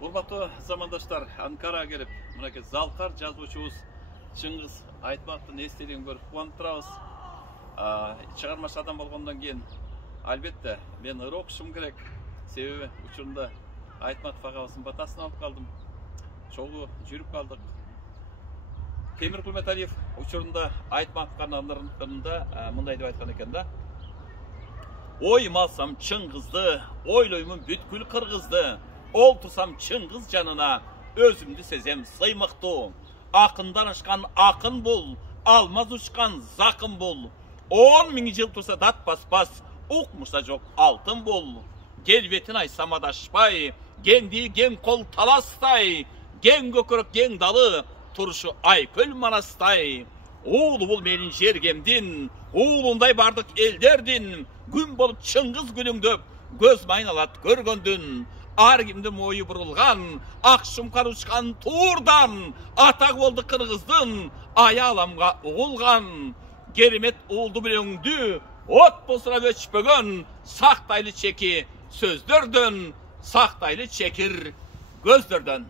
Урматтуу замандаштар, Анкара келип, мынакей Залкар жазуучубуз Чыңгыз Айтматовдун эстелигин көрүп кубанып турабыз. Чыгармачы адам болгондон кийин албетте мен ыры окушум керек. Себеби учурунда Айтматов агабыздын батасын алып калдым. Чогуу жүрүп калдык. Темир Кулметалиев учурунда Айтматовдун андырында мындай деп айткан экен да. Оймасам Чыңгызды, ойлоймун бүткүл кыргызды. Олтурсам Чыңгыз жанына, өзүмдү сезем сыймыктуу. Акындар ашкан акын бул, алмаз учкан закын бул. 10 000 жыл турса дат баспас, укмуша жок алтын бул. Келбетин айтсам адашпай, кенди кен кол таластай, кен көкөрөк кен далы, турушу айкөл манастай. Уулу бул менин жергемдин, уулундай бардык элдердин, күн болуп Чыңгыз күнүңдөп, көз майналат көргөндүн. Ар кимдин мойу бурулган, ак шумкар учкан туурдан, атак болду кыргыздын, аяламга угулган. Керемет уулду билөңдү, от болсура өчпөгөн, сактайлы чеки сөздөрдөн, сактайлы чекир көздөрдөн.